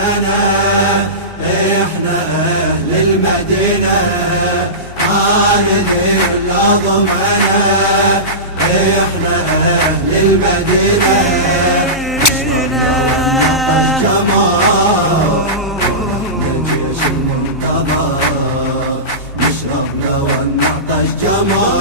ضمنا، احنا اهل المدينة عاندين لا ضمنا، احنا اهل المدينة الجمال الجيش المنتظر، نشرب لو نعطش جمال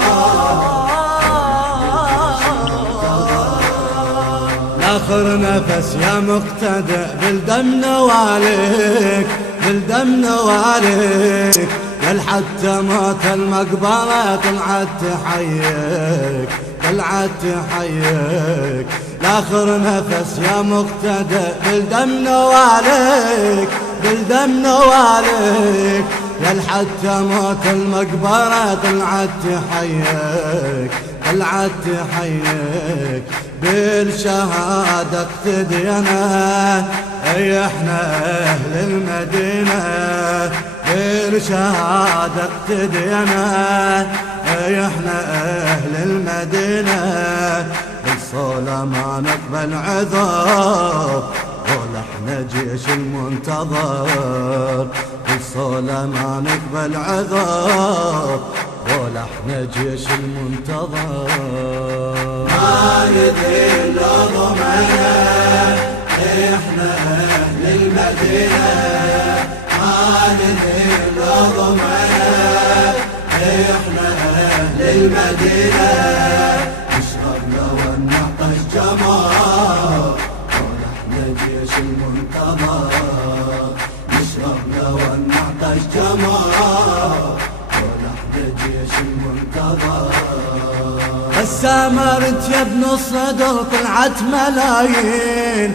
آخر نفس يا مقتدى بالدم نواليك، بالدم نواليك، يا حتى موت المقبرة طلعت تحييك، طلعت تحييك، لاخر نفس يا مقتدى بالدم نواليك، بالدم نواليك، يا حتى موت المقبرة طلعت تحييك، طلعت تحييك، بالشهادة اقتدينا اي احنا اهل المدينة، بالشهادة اقتدينا اي احنا اهل المدينة، بالصولة ما نقبل عذر قول احنا جيش المنتظر، بالصولة ما نقبل عذر قول احنا جيش المنتظر، ما يذل ضمنا احنا اهل المدينة، ما يذل ضمنا احنا اهل المدينة، نشرب لو نعطش جمال قول احنا جيش المنتظر، نشرب لو نعطش جمال جيش المنتظر، السامرت يا ابن الصدر طلعت ملايين،